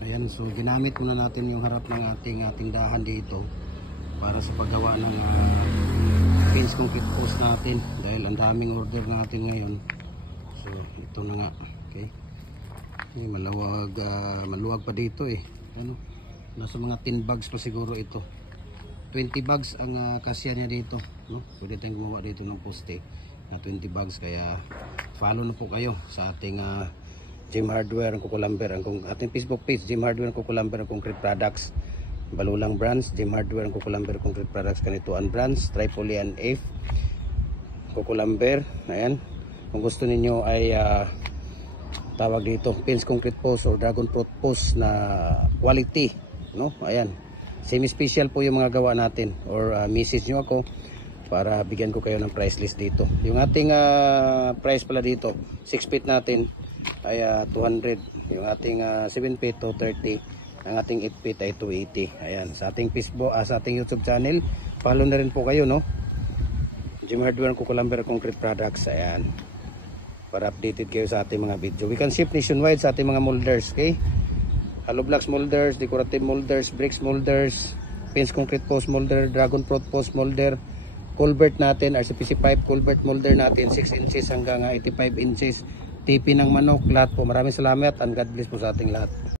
Ayan, so ginamit muna natin yung harap ng ating tindahan dito para sa paggawa ng fence concrete post natin dahil ang daming order natin ngayon. So ito na nga. Okay, maluwag pa dito ano, nasa mga 10 bags pa siguro ito. 20 bags ang kasya niya dito, no? Pwede tayong gumawa dito ng poste na 20 bags, kaya follow na po kayo sa ating Jim Hardware ang Kukulamber, ang ating Facebook page, Jim Hardware ang Kukulamber ang Concrete Products, Balulang Brands, Jim Hardware ang Kukulamber Concrete Products, Kanituan Brands, Tripoli and F Kukulamber. Ayan, kung gusto ninyo ay tawag dito fence concrete post or dragon fruit post na quality, no? Ayan, semi special po yung mga gawa natin, or message nyo ako para bigyan ko kayo ng price list dito. Yung ating price pala dito, 6 feet natin ay 200, yung ating 7 feet 230, ang ating 8 feet ay 280. Ayan, sa ating Facebook, sa ating YouTube channel, follow na rin po kayo, no? Jim Hardware Kukulamber Concrete Products. Ayan, para updated kayo sa ating mga video. We can ship nationwide sa ating mga molders, okay? Hollow blocks molders, decorative molders, bricks molders, fence concrete post molder, dragon fruit post molder, culvert natin, RCPC pipe culvert molder natin 6 inches hanggang 85 inches, tipi ng manok, lahat po. Maraming salamat and God bless po sa ating lahat.